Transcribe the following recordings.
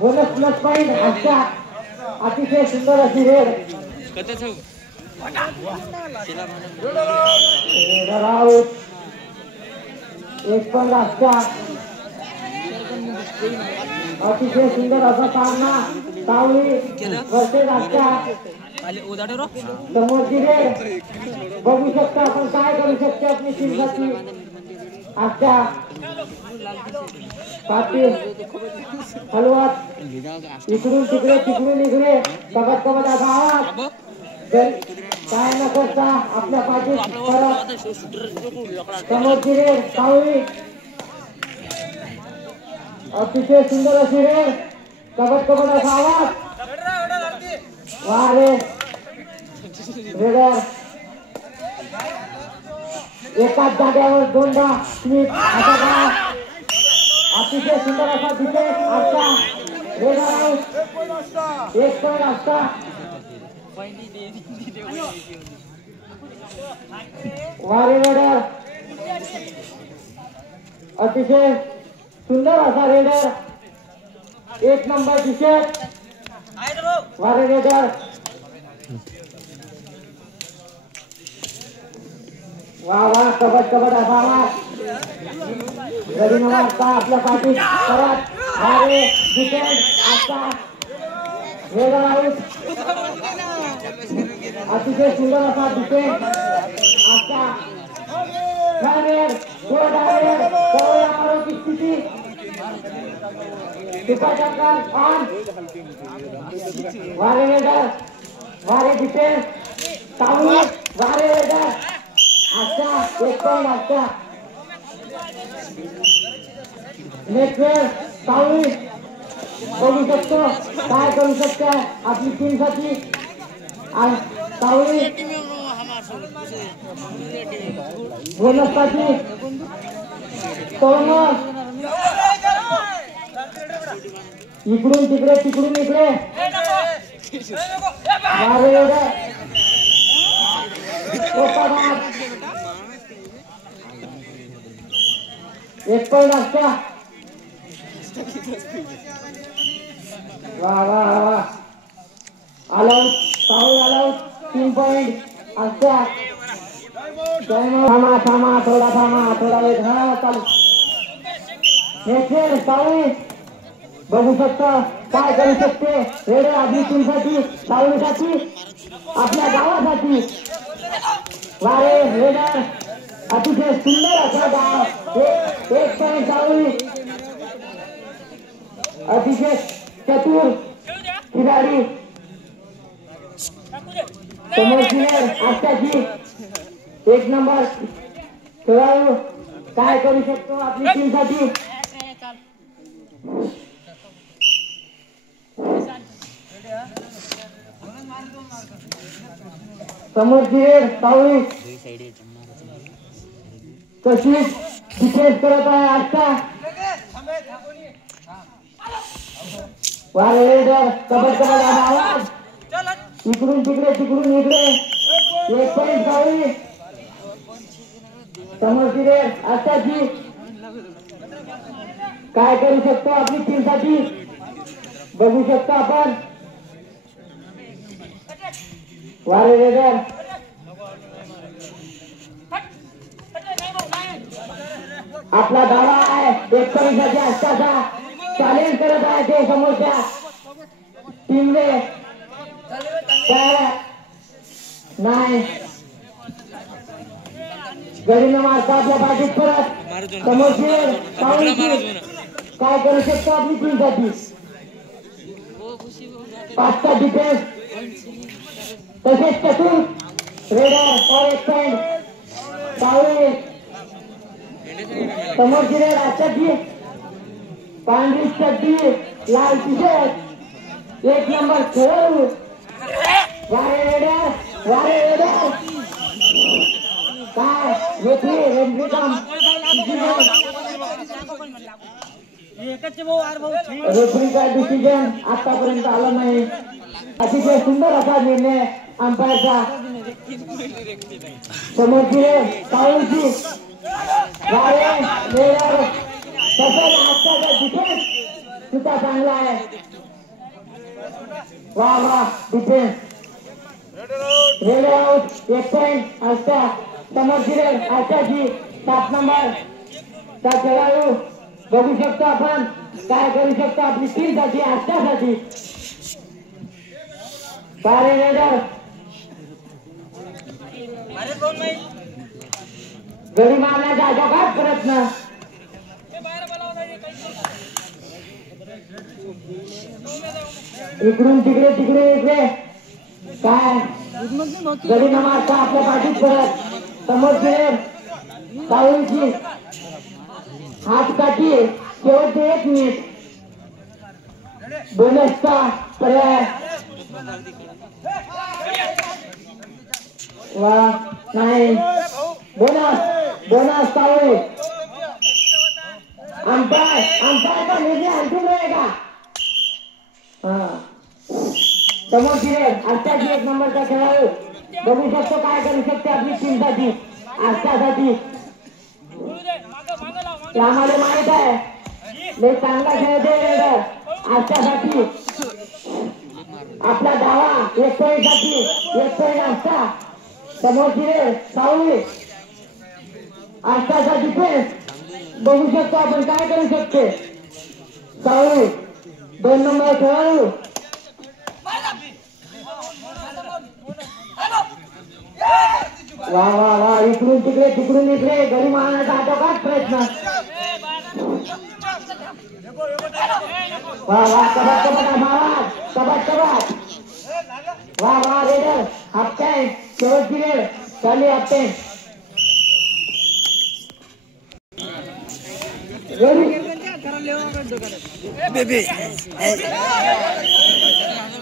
Bonus plus point अच्छा अतिशय सुंदर अशी रेड एक पण अच्छा अतिशय सुंदर असा सामना सावली वर्सेस अच्छा समोरची रेड बघू शकता आपण काय करू शकतो आपली टीमसाठी अच्छा पाटील हलवत इकडून तिकडून इकडे कबत असा आवाज काय न करता आपल्या पाठीत समोरची रेड सावली अतिशय सुंदर अशी रेड कबत असा आवाज वा रे रेडर एकाच जागेवर दोनदा स्लिप असा अतिशय सुंदर असा डिफेन्स असता रेडर आउट एक पॉइंट असता वारे रेडर अतिशय सुंदर असा रेडर एक नंबर डिफेन्स वारे रेडर वा कबट असा गडी न मारता आपल्या पाठीत परत वारे डिफेन्स असता रेडर आउट अतिशय सुंदर असा डिफेन्स असता की स्थिती सुपरचक्कर ऑन वारे रेडर वारे डिफेन्स सावली वारे रेडर अच्छा एक पॉइंट अच्छा नेक्स्ट वेळ सावली बघू शकतो काय करू शकतो आपली टीम साठी सावली बोनस साठी इकडून इकडे एक पॉइंट असता वा आलाउट सावली आलाउट 3 पॉइंट असता थांबा थोडा वेळ हा चालू हे सावली बघू शकता काय करू शकते रेडर आपली टीमसाठी सावलीसाठी आपल्या गावासाठी वारे रेडर अतिशय सुंदर असा गाव एक पॉइंट सावली अतिशय चतुर खिलाडी समोरची आजच्याची एक नंबर खेळाडू काय करू शकतो आपली टीमसाठी समोरची रेड सावली कशी डिफेन्स करत आहे आजचा वारे रेडर कबड्डी आवाज इकडून इकडे एक पॉइंट सावली समोरची रेड आजची काय करू शकतो आपली टीमसाठी बघू शकतो आपण वारे रेडर आपला दावा आहे एक पॉइंटसाठी आजचा चॅलेंज करत आहे ते समोरच्या टीमने नाही गडी न मारता आपल्या पाठीत परत समोरची काय करू शकतो आपली टीमसाठी 5चा डिफेन्स तसेच चतुर रेडर और एक पॉइंट सावली समोरची रेड आजची पांढरी चड्डी लाल टी शर्ट एक नंबर खेळाडू वारे रेडर काय रेफरी का डिसिजन आतापर्यंत आलं नाही अतिशय सुंदर असा निर्णय अंपायरचा समोरची सावळीची तसंच आजचा डिफेन्स सुद्धा चांगला आहे. वा वा डिफेन्स रेड आउट 1 पॉइंट असता समोरची आजच्याची 7 नंबर चा खेळाडू बघू शकतो आपण काय करू शकतो आपली टीम साठी आजच्यासाठी. रेडर गडी मारण्याचा अजोगात प्रयत्न इकडून तिकडे तिकडे इकडे काय गडी न मारता आपल्या पाठीत परत समोरची सावळीची हातकाठी शेवटचे 1 मिनिट बोनसचा पर्याय. वा नाही बोनस सावळी अंपायरचा निर्णय अंतिम आहे का. समोरची आजच्याची 1 नंबरचा खेळाडू बघू शकतो काय करू शकते आपली टीम साठी आजच्यासाठी. आम्हाला माहित आहे लय चांगला खेळते आजच्यासाठी. आपला डावा 1 पॉइंट साठी 1 पॉइंट असता समोरची सावळी आजच्याचा डिफेन्स बघू शकतो आपण काय करू शकते सावळी 2 नंबर खेळाडू. वा वा वा इकडून तिकडे तिकडून इकडे गडी मारण्याचा आटोकाट प्रयत्न. वा वा कबाट कबाट महाराज कबाट कबाट. वा वा रेडर हाफ टाइम शेवटची वेळ चालली हाफ टाइम.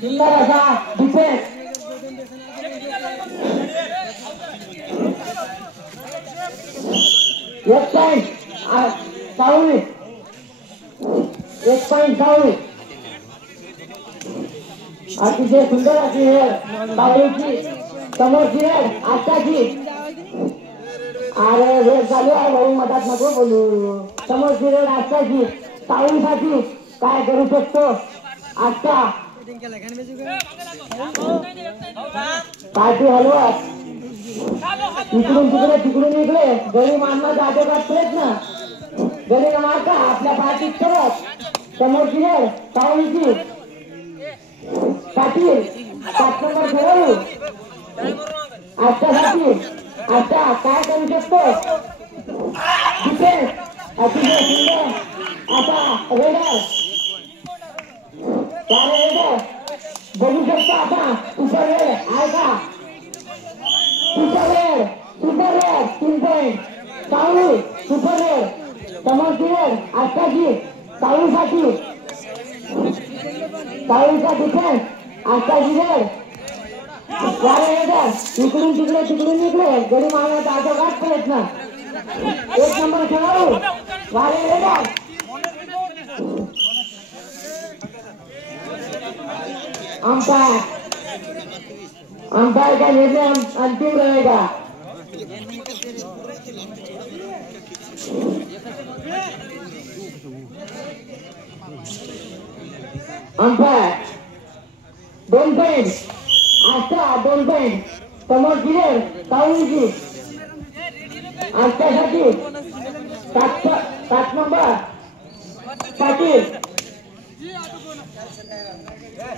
सुंदर असा डिफेन्स एक पॉइंट सावळी 1 पॉइंट सावळी. अतिशय सुंदर अशी सावळीची समोरची आजच्याची. अरे वेळ चालू आहे भाऊ मधात नको बोलू. समोरची रेड आजच्याची सावळीसाठी काय करू शकतो आजचा पाठी हलवत इकडून तिकडे तिकडून इकडे गडी मारण्याचा आटोकाट प्रयत्न. गडी न मारता आपल्या पाठीत करत समोरची रेड सावळीची पाटील 7 नंबर खेळाडू आजच्यासाठी आता काय करू शकतो डिफेन्स अतिशय सुंदर आता रेडर बघू शकतो आता सुपर रेड आहे का सुपर रेड 3 पॉइंट सावळी सुपर रेड समोरची रेड आजच्याची सावळीसाठी सावळीचा डिफेन्स आजच्याची रेड. इकडून तिकडे तिकडून इकडे गडी मारण्याचा आटोकाट प्रयत्न. 1 नंबर खेळाडू वारे रेडर अंपायर का निर्णय अंतिम रहेगा. अंपायर 2 पॉइंट आजचा 2 पॉइंट समोरची सावळीची आजच्यासाठी 7 नंबर पाटील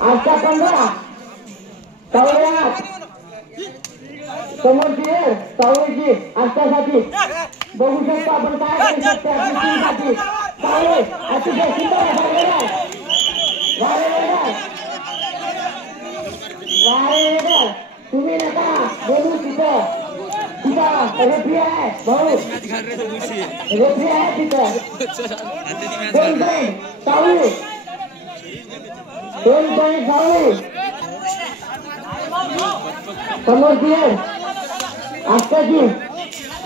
आजचा 15 सावळ्या समोरची सावळीची आजच्यासाठी बघू शकतो आपण काय करू शकतो आपली टीमसाठी. सावळी अतिशय सुंदर वारे तुम्ही नका बोलू तिथं रेफ्री आहे भाऊ रेफ्री आहे तिथं. 2 पॉइंट सावळी 2 पॉइंट सावळी समोरची आजच्याची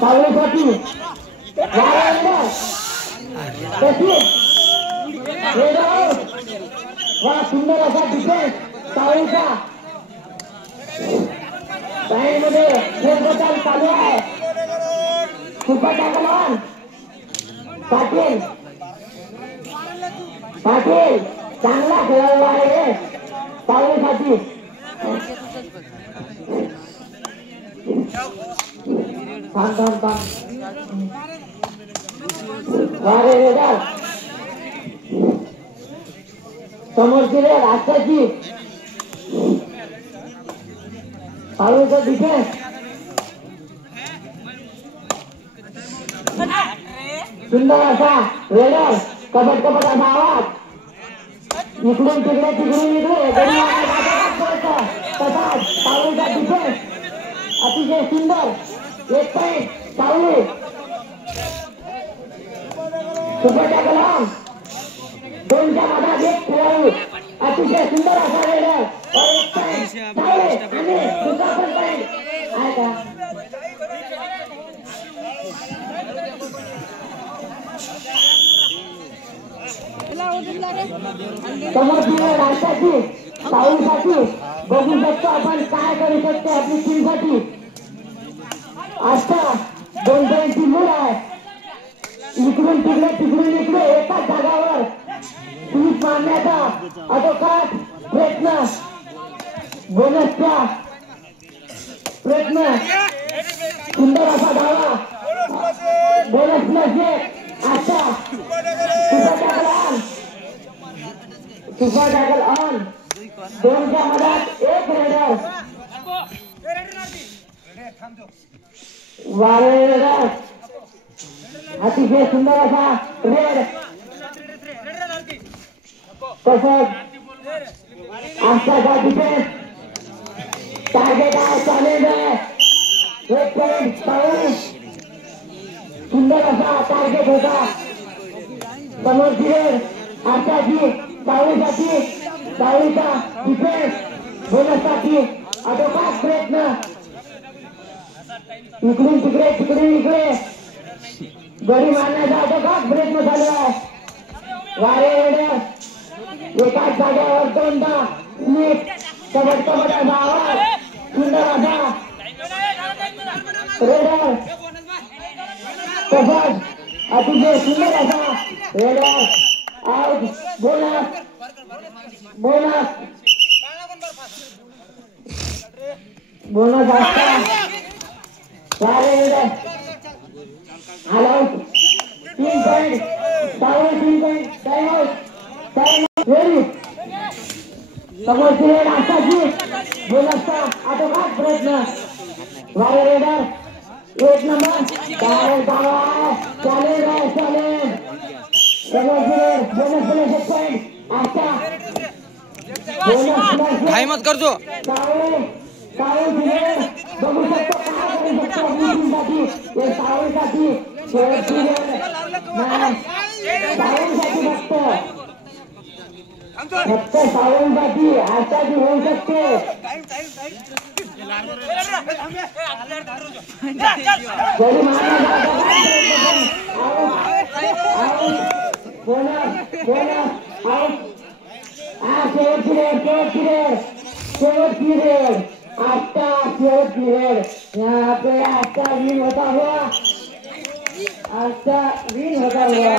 सावळीसाठी वा सुंदर असा डिफेन्स सावळीचा साईड मध्ये खेळपट्टी चालू आहे. Super tackle on. Patil Patil चांगला खेळाडू आहे सावळीसाठी. समोरची रे राष्ट्राची सावळीचा डिफेन्स सुंदर असा रेडर कपट कपट असा आवाज. इकडून तिकडे तिकडून इकडे तसाच सावळीचा डिफेन्स अतिशय सुंदर. एक point Savali. Super tackle on. दोनच्या मधात एक खेळाडू अतिशय सुंदर असा रेडर. एक पॉइंट सावळी आणि दुसरा पण पॉइंट आहे का. समोरची राष्ट्राची सावळीसाठी बघू शकतो आपण काय करू शकतो आपली टीमसाठी. आता 2 पॉइंटची मूळ आहे. इकडून तिकडे तिकडून इकडे एकाच जागावर स्वीप मारण्याचा अटोकाट प्रयत्न. बोनसचा प्रयत्न. सुंदर असा धावा. बोनस नसले आता सुपर टॅकल ऑन. दोनच्या मधात एक रेडर. वारे रेडर अतिशय सुंदर असा रेड. तसंच आजचा डिफेन्स टार्गेट आहे. चॅलेंज आहे. एक पॉइंट सावळी. सुंदर असा टार्गेट होता. समोरची रेड आजच्याची सावळीसाठी सावळीचा डिफेन्स बोनससाठी अटोकाट प्रयत्न. इकडून तिकडे तिकडून इकडे गडी मारण्याचा अटोकाट प्रयत्न चालू आहे. वारे रेडर एकाच जागेवर दोनदा स्लिप. कबड कबड असा आवाज. सुंदर असा रेडर. तसंच अतिशय सुंदर असा raider. Out. Bonus bonus bonus असता. वारे रेडर ऑल आउट. 3 पॉइंट सावळी. 3 point. Time out. Time ready. समोरची रेड आताची बोनसचा अटोकाट प्रयत्न. वारे raider 1 number. Challenge challenge challenge. समोरची रेड बोनस प्लस 1 पॉइंट. आता बोनस घाई मत करजो. सावळी सावळी रेड बघू शकतो काय करू शकतो आपली टीमसाठी. हे सावळीसाठी शेवटची रेड सावळीसाठी फक्त सावळीसाठी आजची होऊ शकते. Bonus bonus out. शेवटची रेड शेवटची रेड शेवटची रेड. आता शेवटची रेड. यहाँ पे आता विन होता हुआ. आता विन होता हुआ.